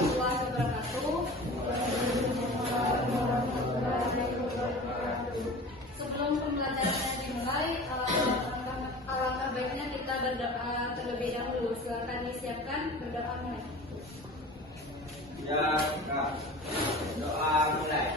warahmatullahi wabarakatuh. Sebelum pembelajaran dimulai, alangkah baiknya kita berdoa terlebih dahulu. Silakan disiapkan berdoa. Ya, Kak. Doa mulai.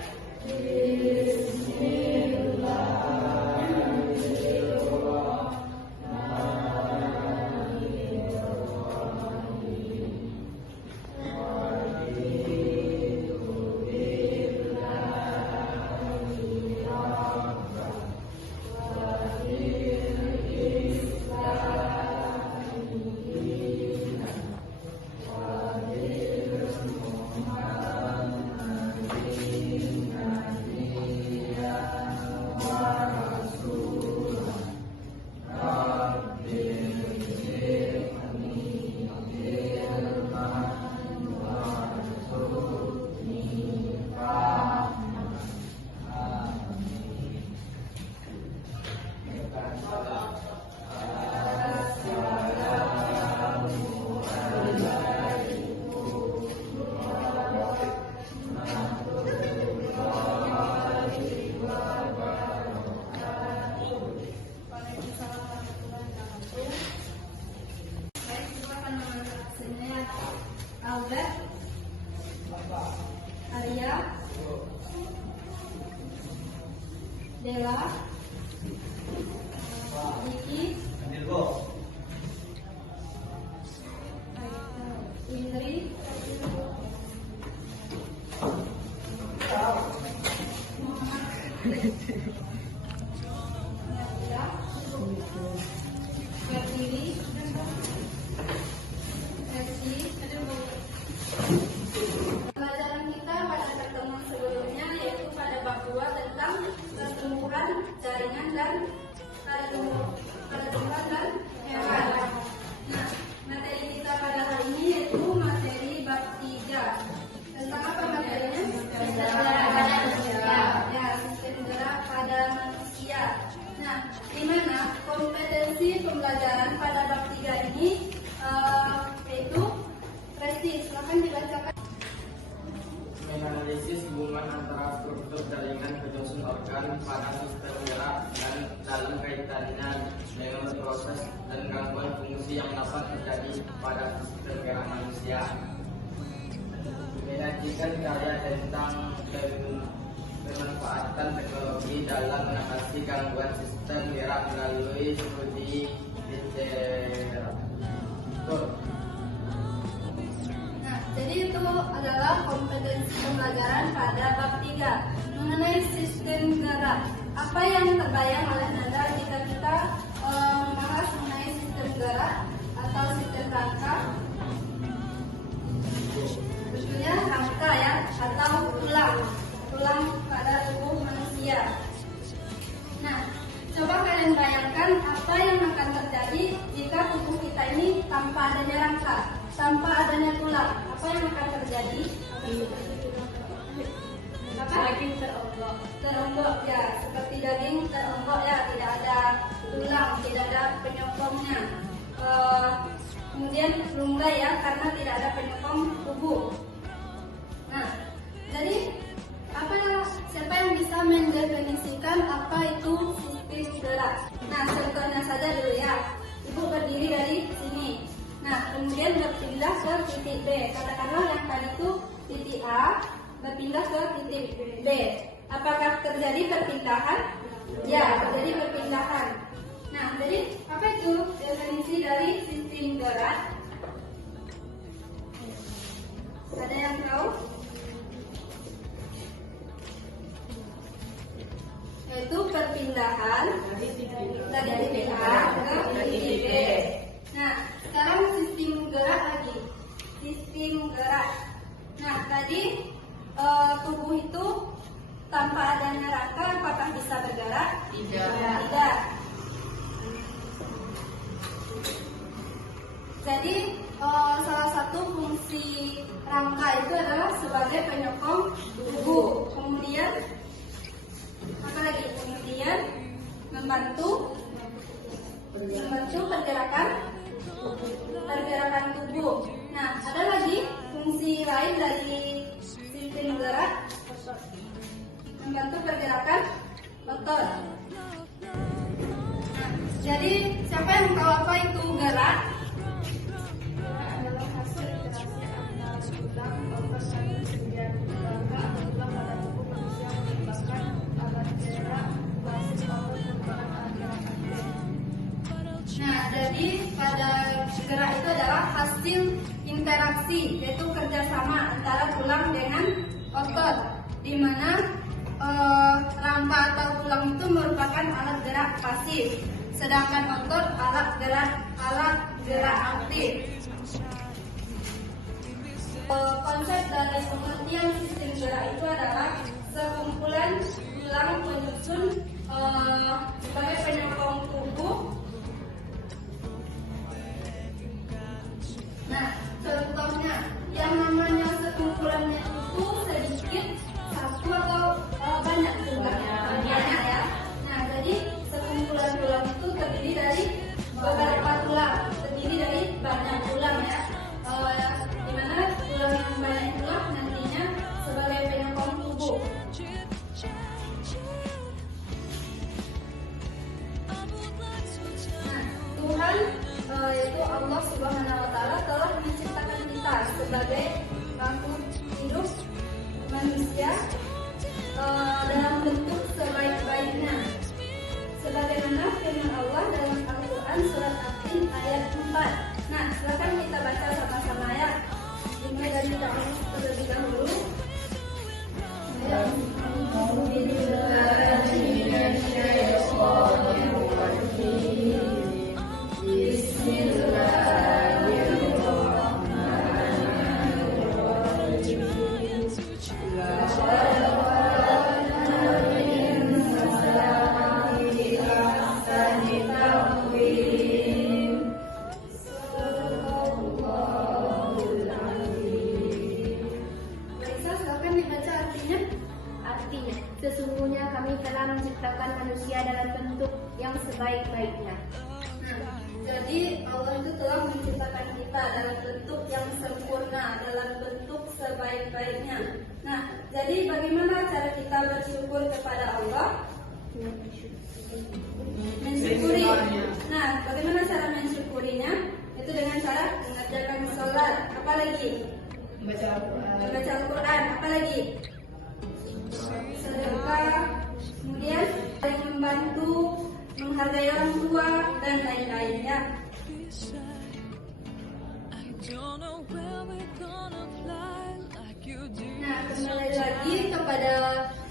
Albert, Arya, Dela, Diki, Indri, Pertiwi, Resi. Pelajaran kita pada pertemuan sebelumnya yaitu pada bab 2 tentang pertumbuhan jaringan dan pertumbuhan dan hewan. Nah, materi kita pada hari ini yaitu materi bab 3. Tentang apa materinya? Sistem gerak pada manusia. Ya, sistem gerak pada manusia. Nah, di mana kompetensi pembelajaran pada bab 3 ini yaitu Resti, silakan dibacakan. Menganalisis hubungan antara struktur jaringan penyusun organ pada sistem gerak dan dalam kaitannya dengan proses dan gangguan fungsi yang dapat terjadi pada sistem gerak manusia. Menyajikan karya tentang pemanfaatan teknologi dalam mengatasi gangguan sistem gerak melalui studi literatur. Jadi itu adalah kompetensi pembelajaran pada bab 3 mengenai sistem gerak. Apa yang terbayang oleh Anda jika kita membahas mengenai sistem gerak atau sistem rangka? Tentunya rangka ya, atau tulang pada tubuh manusia. Nah, coba kalian bayangkan apa yang akan terjadi jika tubuh kita ini tanpa adanya rangka, tanpa adanya tulang. Apa yang akan terjadi? Daging teronggok ya, seperti daging teronggok ya, tidak ada tulang, tidak ada penyokongnya. Kemudian lumbai ya, karena tidak ada penyokong tubuh. Nah, jadi siapa yang bisa mendefinisikan apa itu sistem gerak? Nah, contohnya saja dulu ya. Ibu berdiri dari sini. Nah, kemudian berpindah ke titik B. Katakanlah yang tadi itu titik A berpindah ke titik B. Apakah terjadi perpindahan? Ya, terjadi perpindahan. Nah, jadi apa itu definisi dari sistem gerak? Ada yang tahu? Yaitu perpindahan dari titik A ke titik B. Nah, sekarang sistem gerak lagi. Sistem gerak. Nah, tadi tubuh itu tanpa adanya rangka apakah bisa bergerak? Tidak. Jadi salah satu fungsi rangka itu adalah sebagai penyokong tubuh. Kemudian apa lagi? Kemudian membantu pergerakan tubuh. Nah, ada lagi fungsi fungsi lain dari sistem gerak membantu pergerakan otot. Jadi siapa yang tahu apa itu gerak? Adalah hasil interaksi antara tulang, otot, dan kemudian tulang pada tubuh manusia menyebabkan alat gerak basis otot merupakan alat gerak aktif. Nah, jadi pada gerak itu adalah hasil interaksi, yaitu kerjasama antara tulang dengan otot, di mana rangka atau tulang itu merupakan alat gerak pasif, sedangkan otot alat gerak aktif. Konsep dari pengertian sistem gerak itu adalah sekumpulan tulang penyusun sebagai penyokong tubuh. Nah, contohnya yang namanya sekumpulannya itu sedikit, satu atau banyak jumlahnya? Banyak ya. Nah, jadi sekumpulan tulang itu terdiri dari beberapa tulang, terdiri dari banyak tulang ya. Di mana tulang yang banyak tulang nantinya sebagai penyokong tubuh. Nah, Tuhan yaitu Allah Subhanahu wa Ta'ala telah menciptakan kita sebagai makhluk hidup manusia dalam bentuk sebaik-baiknya, sebagaimana firman Allah dalam Al-Quran surat At-Tin ayat 4. Nah, silakan kita baca sama-sama ya. Dimulai dari ta'awuz terlebih dahulu. Sesungguhnya kami telah menciptakan manusia dalam bentuk yang sebaik-baiknya. Nah, jadi Allah itu telah menciptakan kita dalam bentuk yang sempurna, dalam bentuk sebaik-baiknya. Nah, jadi bagaimana cara kita bersyukur kepada Allah? Mensyukuri. Nah, bagaimana cara mensyukurinya? Itu dengan cara mengerjakan sholat. Apalagi? Membaca Al-Quran. Apalagi? Sedekah, kemudian saling membantu, menghargai orang tua, dan lain-lainnya. Nah, kembali lagi kepada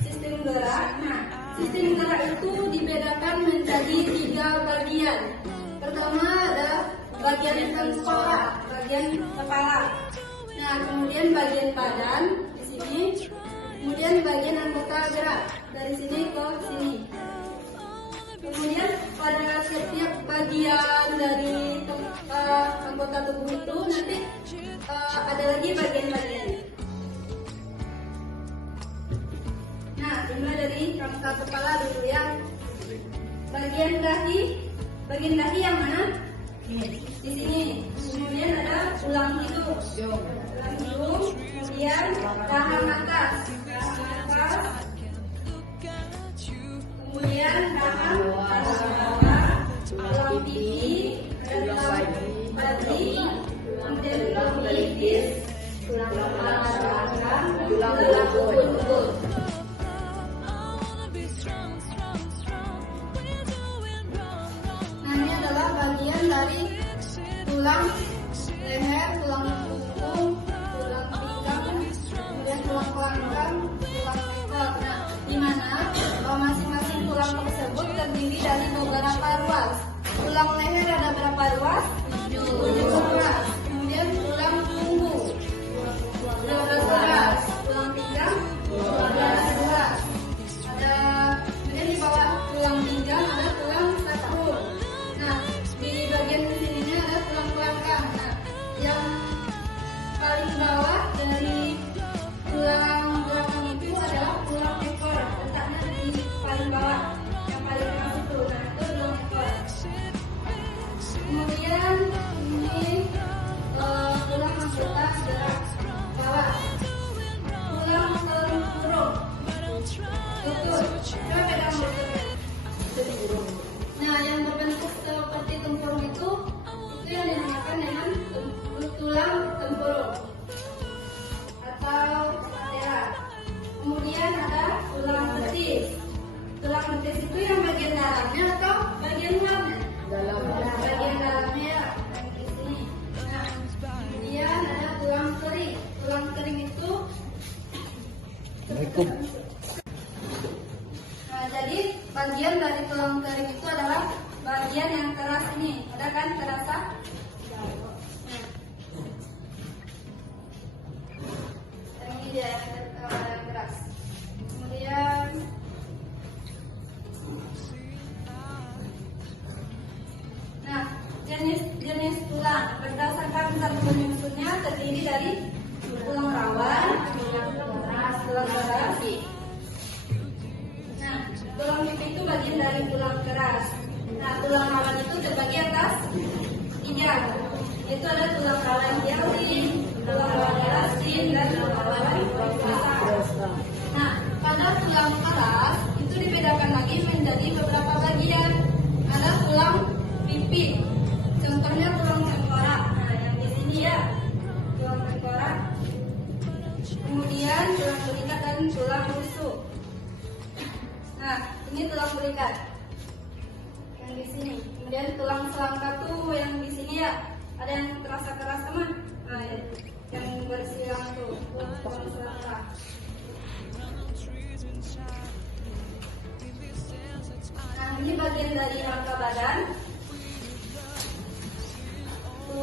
sistem gerak. Nah, sistem gerak itu dibedakan menjadi 3 bagian. Pertama ada bagian kepala. Nah, kemudian bagian badan di sini. Kemudian bagian anggota gerak dari sini ke sini. Kemudian pada setiap bagian dari anggota tubuh itu nanti ada lagi bagian-bagian. Nah, dimulai dari rangka kepala dulu ya. Bagian dahi yang mana? Di sini. Kemudian ada tulang hidung. Kemudian rahang atas. Kemudian rahang bawah, tulang pipi, tulang pati, kemudian tulang pelipis, tulang belakang, tulang ubun-ubun. Nah, ini adalah bagian dari tulang leher, tulang punggung, tulang pinggang, kemudian tulang kelangkang, tulang ekor. Nah, di mana masing-masing tulang tersebut terdiri dari beberapa ruas. Tulang leher ada berapa ruas? 7 ruas. Kemudian tulang punggung 12 ruas. Tulang pinggang 12 ruas. Kemudian di bawah tulang pinggang ada tulang sacrum. Nah, di bagian sininya ada tulang kelangkang. Nah, jadi bagian dari tulang kering itu adalah bagian yang keras ini. Ada kan terasa? Ini dia yang keras. Kemudian nah, jenis tulang berdasarkan zat penyusunnya terdiri dari tulang rawan, tulang keras. Nah, tulang pipi itu bagian dari tulang keras. Nah, tulang rawan itu terbagi atas 3. Itu ada tulang rawan hyalurin, tulang rawan elasin, dan tulang rawan basah. Nah, pada tulang keras itu dibedakan lagi menjadi beberapa bagian. Ada tulang pipi, contohnya tulang tengkorak. Nah, yang di sini ya, tulang tengkorak. Kemudian tulang belikat dan tulang rusuk. Nah, ini tulang belikat yang di sini. Kemudian tulang selangka tuh yang di sini ya. Ada yang terasa keras teman? Nah, yang bersilang tuh tulang selangka. Nah, ini bagian dari rangka badan.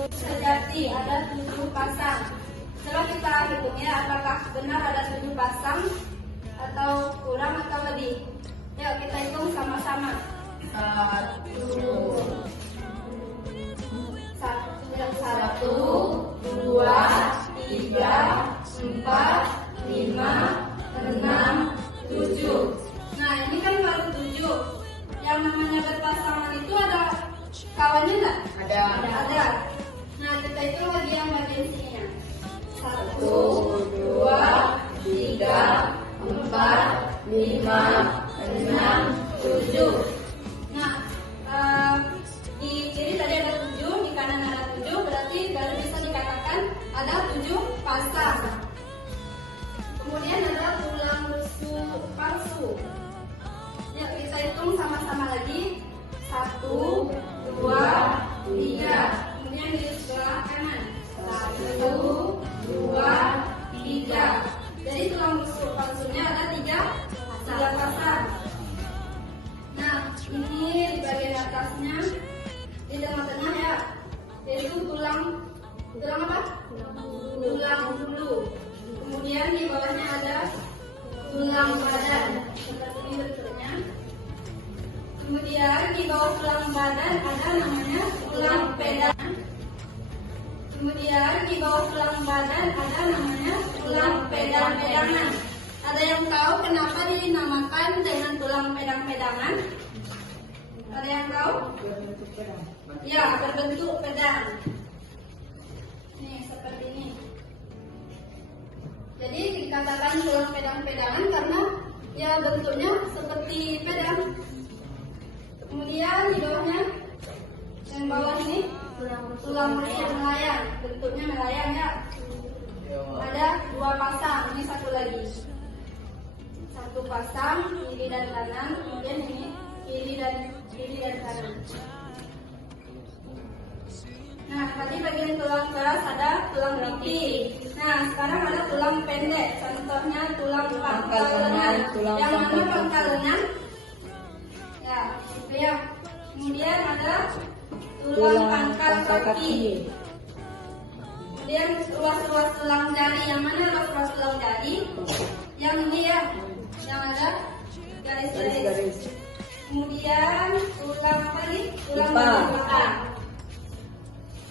Sejati ada 7 pasang. Coba kita hitung ya, apakah benar ada 7 pasang atau kurang atau lebih. Yuk kita hitung sama-sama. 1, 2, 3, 4, 5, 6, 7. Nah, ini kan baru 7. Yang namanya berpasangan itu ada kawannya enggak? Ada. Nah, kita itu lagi yang bagian sininya. 1, 2, 3, 4, 5, 6, 7. Nah, di kiri tadi ada 7, di kanan ada 7, berarti baru bisa dikatakan ada 7 pasang. Kemudian ada tulang rusuk palsu. Ya, kita hitung sama-sama lagi. 1, 2, 3. Kemudian di sebelah kanan. 1, 2, 3. Jadi tulang rusuk palsunya ada 3 pasang. Nah, ini di bagian atasnya, di tengah-tengah ya, yaitu tulang apa? Tulang bulu. Kemudian di bawahnya ada tulang badan, seperti ini bentuknya. Kemudian di bawah tulang badan ada namanya tulang pedangan. Kemudian di bawah tulang badan ada namanya tulang pedang-pedangan. Ada yang tahu kenapa dinamakan dengan tulang pedang-pedangan? Ada yang tahu? Ya, berbentuk pedang. Nih, seperti ini. Jadi dikatakan tulang pedang-pedangan karena ya bentuknya seperti pedang. Kemudian di bawahnya, yang bawah ini tulang rusuk melayang, bentuknya melayang ya. Ada 2 pasang, ini satu lagi. 1 pasang kiri dan kanan, kemudian ini kiri dan kanan. Nah, tadi bagian tulang keras ada tulang pipi. Nah, sekarang ada tulang pendek. Contohnya tulang pangkal lengan. Yang mana pangkal lengan? Ya, itu ya. Kemudian ada tulang pangkal kaki. Kemudian ruas-ruas tulang jari. Yang mana ruas-ruas tulang jari? Yang ini ya, yang ada garis-garis. Kemudian tulang apa nih? Tulang pipa.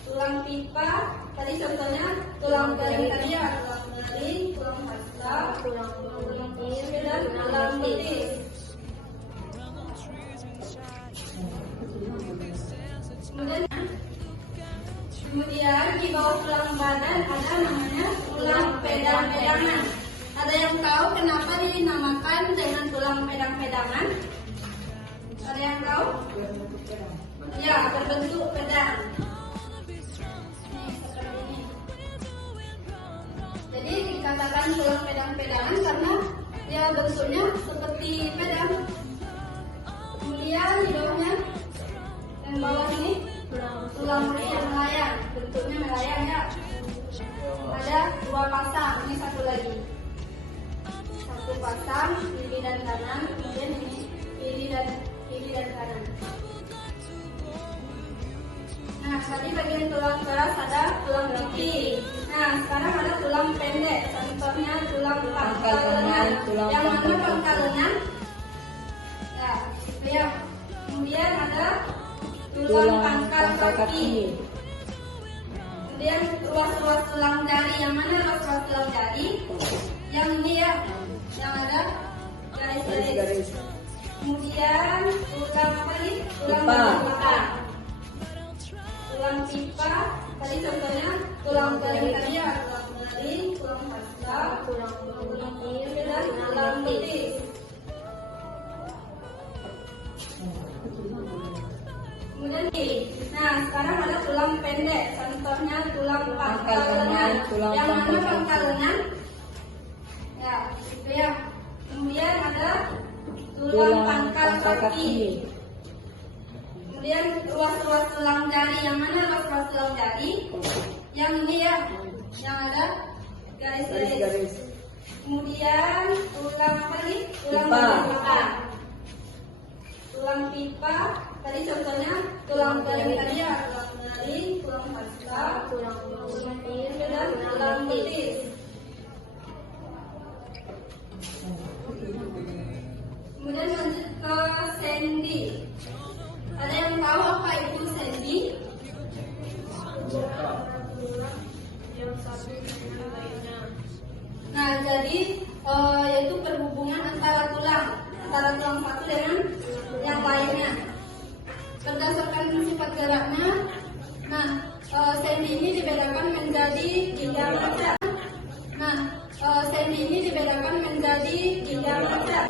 Tulang pipa. Tadi contohnya tulang kering tadi ya, tulang kering, tulang hasta, tulang kiri dan tulang betis. Kemudian di bawah tulang badan ada namanya tulang pedang-pedangan. Ada yang tahu kenapa dinamakan dengan tulang pedang-pedangan? Ada yang tahu? Ya, berbentuk pedang. Nih, seperti ini. Jadi dikatakan tulang pedang-pedangan karena ya bentuknya seperti pedang. Kemudian di bawahnya, yang bawah ini tulang rusuk melayang, bentuknya melayang ya. Ada 2 pasang, ini satu lagi. 1, pasang kiri dan kanan, kemudian ini kiri dan kanan. Nah, tadi bagian tulang keras ada tulang pipi. Nah, sekarang ada tulang pendek. Contohnya tulang pangkal lengan. Yang mana pangkal lengan? Ya, itu ya. Kemudian ada tulang pangkal kaki. Kemudian ruas-ruas tulang jari. Yang mana ruas-ruas tulang jari? Yang ini ya, yang ada garis-garis. Kemudian tulang apa nih? Tulang pipa. Tulang pipa. Tadi contohnya tulang garing tadi ya, tulang garing, tulang hasta, tulang betis, dan tulang betis. Kemudian nih, nah sekarang ada tulang pendek. Contohnya tulang pangkal lengan. Yang mana pangkal lengan? Ya, itu ya. Kemudian ada tulang pangkal kaki. Kemudian ruas-ruas tulang jari. Yang mana ruas-ruas tulang jari? Yang ini ya, yang ada garis-garis. Kemudian tulang apa nih? Tulang pipa. Tulang pipa. Tadi contohnya tulang garing tadi ya, tulang garing, tulang hasta, tulang betis, dan tulang betis. Kemudian lanjut ke sendi. Ada yang tahu apa itu sendi? Nah, jadi yaitu perhubungan antara tulang satu dengan yang lainnya. Berdasarkan sifat geraknya, nah sendi ini dibedakan menjadi 3 macam. Nah, sendi ini dibedakan menjadi 3 macam.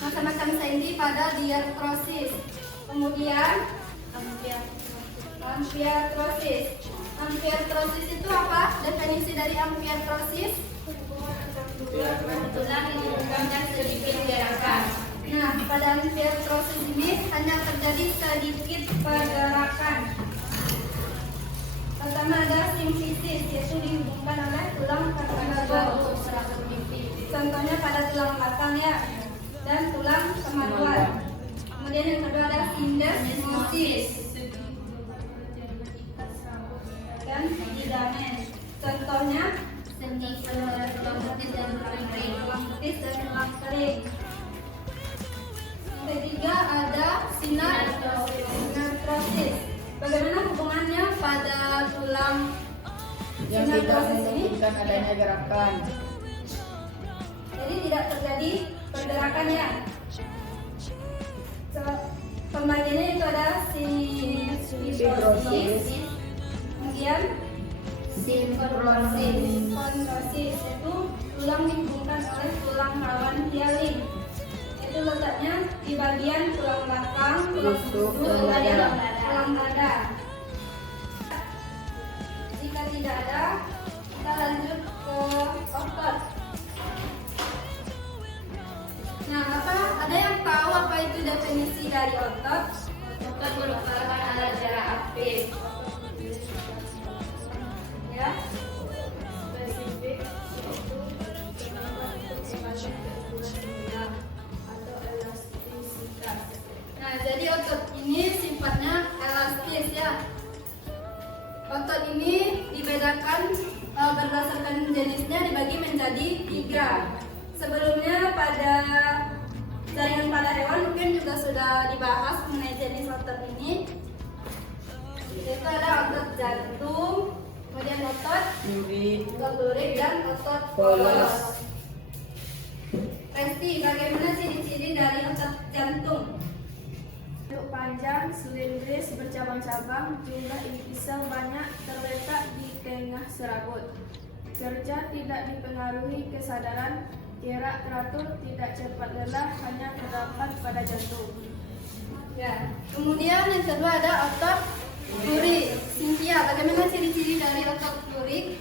Macam-macam sendi pada diartrosis. Kemudian amfiartrosis. Amfiartrosis itu apa? Definisi dari amfiartrosis? Tulang yang dihubungkan sedikit gerakan. Nah, pada amfiartrosis ini hanya terjadi sedikit pergerakan. Pertama ada simfisis, yaitu dihubungkan oleh tulang kartilagos. Contohnya pada tulang belakang ya, dan tulang kemaluan. Kemudian yang kedua ada syndesmosis dan ligamen. Contohnya sendi tulang betis dan tulang kering. Yang ketiga ada sinartrosis. Bagaimana hubungannya pada tulang yang tidak sinartrosis ini? memungkinkan adanya gerakan. Jadi tidak terjadi pergerakan ya. Pembagiannya itu ada fibrosis, kemudian sinkrosis, itu tulang dihubungkan oleh tulang rawan hyaline. Itu letaknya di bagian tulang belakang, tulang rusuk, dan tulang dada. Jika tidak ada, kita lanjut ke otot. Nah, ada yang tahu apa itu definisi dari otot? Otot merupakan alat gerak aktif. Ya, spesifik yaitu atau elastisitas. Nah, jadi otot ini sifatnya elastis ya. Otot ini dibedakan berdasarkan jenisnya, dibagi menjadi 3. Sebelumnya pada jaringan pada hewan mungkin juga sudah dibahas mengenai jenis otot ini. Yaitu ada otot jantung, kemudian otot lurik, dan otot polos. Resti, bagaimana ciri-ciri dari otot jantung? Bentuk panjang, silindris, bercabang-cabang, jumlah inti sel banyak, terletak di tengah serabut. Kerja tidak dipengaruhi kesadaran, gerak teratur, tidak cepat lelah, hanya terdapat pada jantung. Ya. Kemudian yang kedua ada otot lurik. Cynthia, bagaimana ciri-ciri dari otot lurik?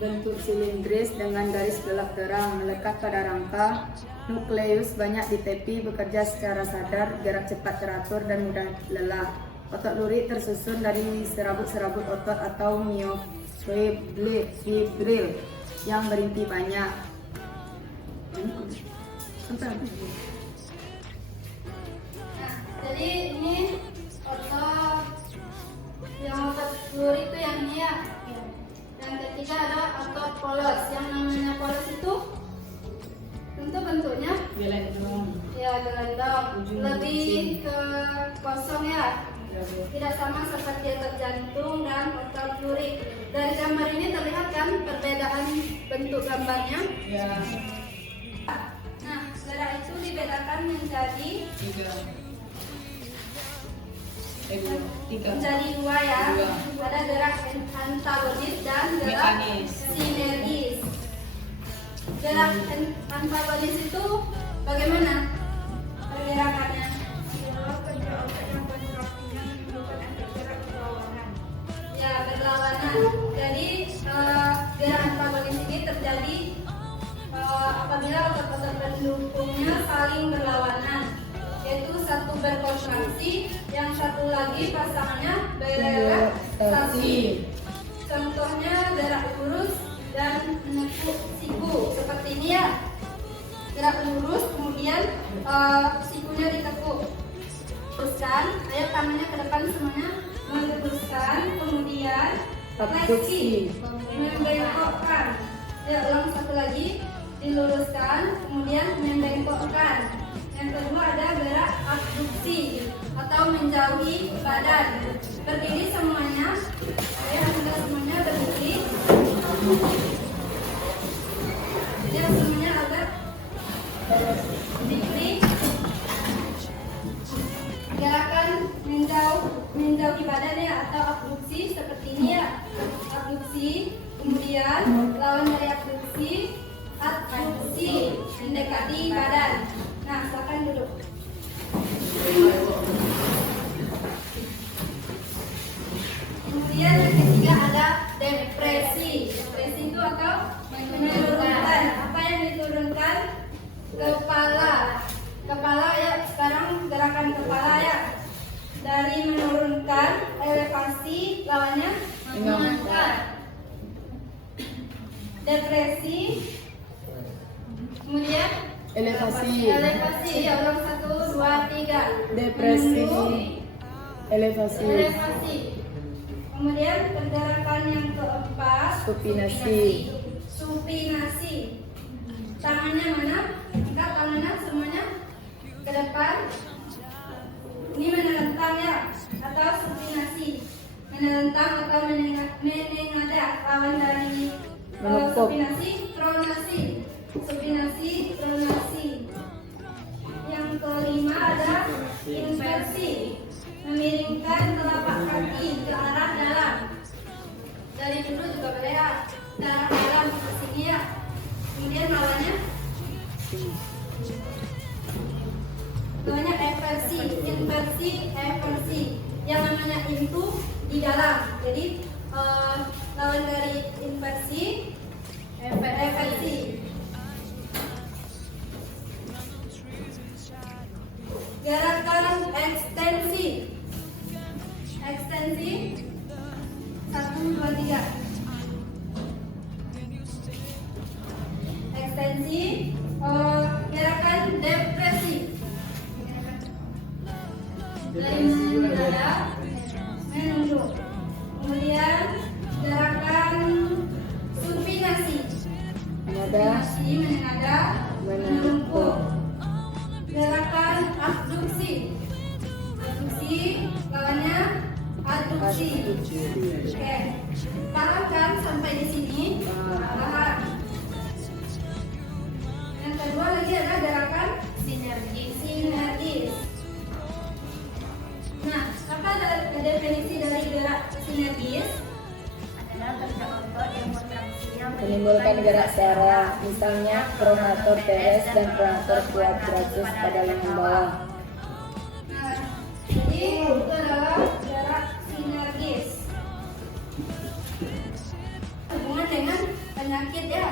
Bentuk silindris dengan garis gelap terang, melekat pada rangka, nukleus banyak di tepi, bekerja secara sadar, gerak cepat teratur, dan mudah lelah. Otot lurik tersusun dari serabut-serabut otot atau myofibril yang berinti banyak. Nah, jadi ini otot yang otot telur itu yang ini ya. Yang ketiga ada otot polos. Yang namanya polos itu tentu bentuknya ya gelendong, lebih ke kosong ya. Tidak sama seperti otot jantung dan otot lurik. Dari gambar ini terlihat kan perbedaan bentuk gambarnya. Nah, gerak itu dibedakan menjadi dua ya. Ada gerak antagonis dan gerak sinergis. Gerak antagonis itu bagaimana pergerakannya? Ya, berlawanan. Jadi gerak antagonis ini terjadi apabila otot-otot pendukungnya saling berlawanan, yaitu satu berkontraksi, yang satu lagi pasangannya berrelaksasi. Contohnya gerak lurus dan menekuk siku seperti ini ya. Gerak lurus, kemudian sikunya ditekuk. Teruskan, ayo tangannya ke depan semuanya. Meluruskan, kemudian fleksi, membengkokkan. Ya, ulang satu lagi, diluruskan, kemudian membengkokkan. Yang kedua ada gerak abduksi atau menjauhi badan. Berdiri semuanya. Ayo anda semuanya berdiri. Ya, semuanya agak berdiri. Gerakan menjauhi badan ya, atau abduksi seperti ini ya. Abduksi, kemudian lawan dari abduksi, adduksi, mendekati badan. Nah, silakan duduk. Kemudian yang ketiga ada depresi. Depresi itu atau menurunkan. Apa yang diturunkan? Kepala. Kepala ya, sekarang gerakan kepala ya. Dari menurunkan, elevasi, lawannya mengangkat. Depresi. Kemudian elevasi ya, ulang 1, 2, 3. Depresi. Elevasi. Kemudian pergerakan yang keempat, Supinasi. Tangannya mana? Angkat tangannya semuanya ke depan. Ini menentang ya, atau supinasi. Menentang atau menengadah. Lawan dari supinasi, pronasi. Yang kelima ada inversi, memiringkan telapak kaki ke arah dalam. Dari dulu juga boleh ya, ke arah dalam ke sini ya. Kemudian lawannya inversi. Yang namanya itu di dalam. Jadi lawan dari inversi, eversi. Gerakan ekstensi. 1, 2, 3. Ekstensi. Gerakan depresi. Dari menengadah, menunduk. Kemudian gerakan supinasi. Menengadah, menumpuk. Gerakan abduksi. Lawannya adduksi. Oke. Paham kan sampai di sini? Paham. Yang kedua lagi ada gerakan sinergis. Nah, apa definisi dari gerak sinergis? Adalah kerja otot yang kontraksinya Menimbulkan gerak saraf, misalnya pronator teres dan pronator quadratus pada lengan bawah. Nah, jadi itu adalah gerak sinergis. Hubungan dengan penyakit ya.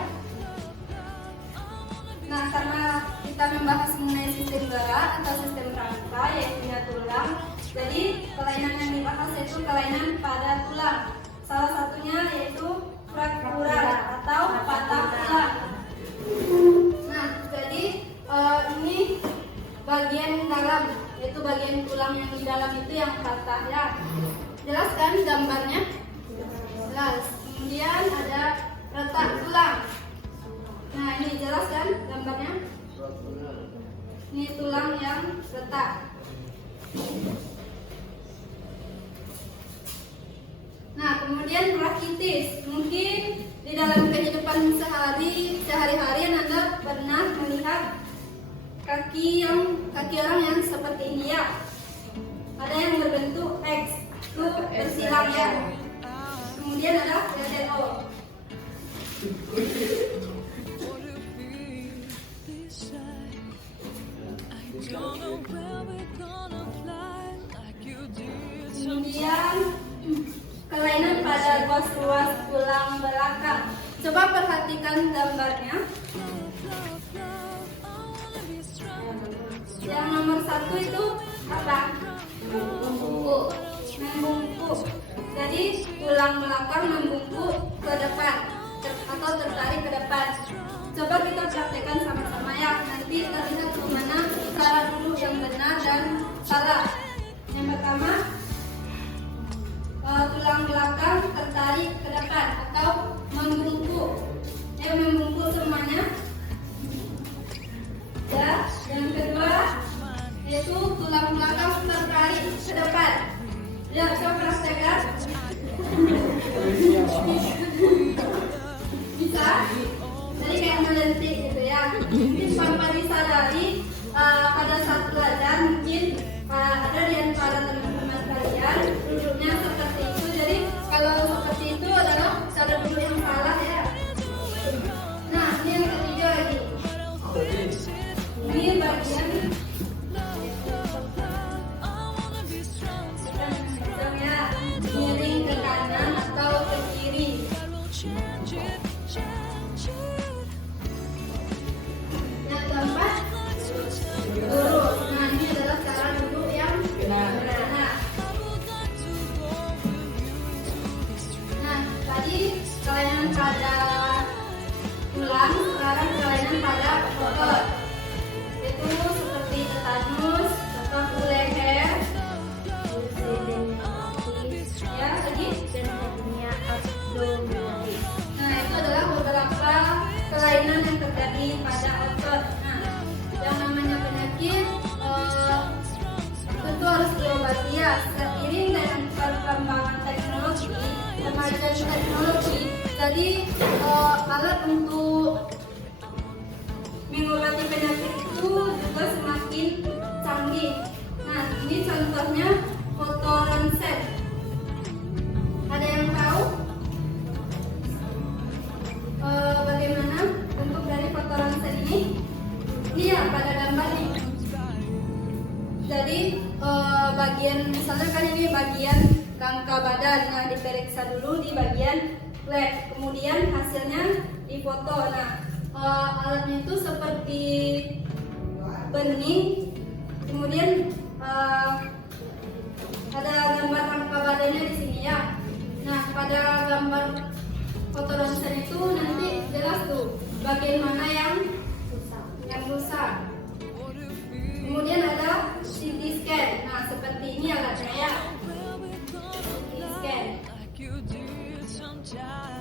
Nah, karena kita membahas mengenai sistem gerak atau sistem rangka, yaitu tulang. Jadi kelainan yang dibahas itu kelainan pada tulang. Salah satunya yaitu fraktura atau patah tulang. Nah, dalam itu yang patah ya. Jelas kan gambarnya? Jelas. Kemudian ada retak tulang. Nah, ini jelas kan gambarnya? Ini tulang yang retak. Nah, kemudian rakitis. Mungkin di dalam kehidupan sehari-hari Anda pernah melihat kaki orang yang seperti ini ya. Ada yang berbentuk X, itu bersilang ya. Kemudian ada LTO. Kemudian kelainan pada ruas-ruas tulang belakang. Coba perhatikan gambarnya. Yang nomor 1 itu apa? Membungkuk. Jadi tulang belakang membungkuk ke depan atau tertarik ke depan. Coba kita praktekkan sama-sama ya. Nanti terlihat bagaimana cara dulu yang benar dan salah. Yang pertama, tulang belakang tertarik ke depan atau membungkuk. Membungkuk semuanya. Ya, yang kedua yaitu tulang belakang tertarik ke depan. Ya, coba praktekkan. Bisa? Jadi kayak melentik gitu ya. Mungkin tanpa disadari pada saat belajar mungkin ada di antara teman-teman kalian duduknya seperti itu. Jadi kalau seperti itu adalah cara duduk yang salah ya. Nah, ini yang ketiga lagi. Ini bagian miring ke kanan atau ke kiri. Yang keempat, lurus. Nah, ini adalah cara duduk yang benar. Nah, tadi kelainan pada tulang, sekarang kelainan pada otot. Itu seperti tetanus, atau leher, ya lagi nah itu adalah beberapa kelainan yang terjadi pada otot. Nah, yang namanya penyakit tentu harus diobati ya. Seiring dengan perkembangan teknologi, kemajuan teknologi, jadi alat untuk mengobati penyakit itu juga semakin canggih. Nah, ini contohnya foto ronsen. Ada yang tahu bagaimana bentuk dari foto ronsen ini? Ini ya pada gambar ini. Jadi bagian misalnya kan ini bagian rangka badan. Nah, diperiksa dulu di bagian lab. Kemudian hasilnya difoto. Nah, alatnya itu seperti bening. Kemudian ada gambar rangka badannya di sini ya. Nah, pada gambar foto ronsen itu nanti jelas tuh bagian mana yang rusak. Kemudian ada CT scan. Nah, seperti ini alatnya ya. CT scan.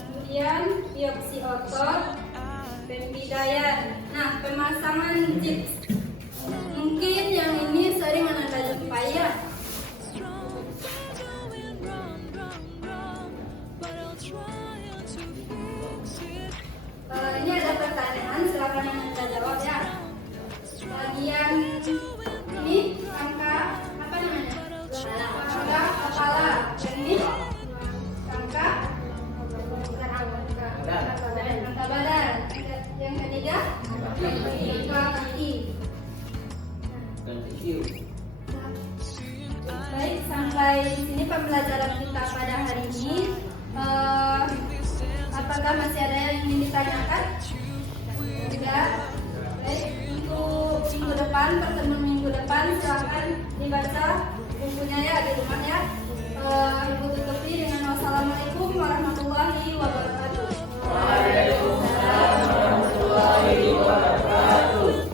Kemudian biopsi otot, pembidayan. Nah, pemasangan gips. Mungkin yang ini sering Anda jumpai ya. Ini ada pertanyaan, silakan yang Anda jawab ya. Bagian ini rangka apa namanya? Rangka kepala. Dan ini rangka badan. Yang ketiga kaki. Baik, sampai di sini pembelajaran kita pada hari ini. Apakah masih ada yang ingin ditanyakan? Tidak. Baik, untuk minggu depan, pertemuan minggu depan, silakan dibaca bukunya ya di rumah ya.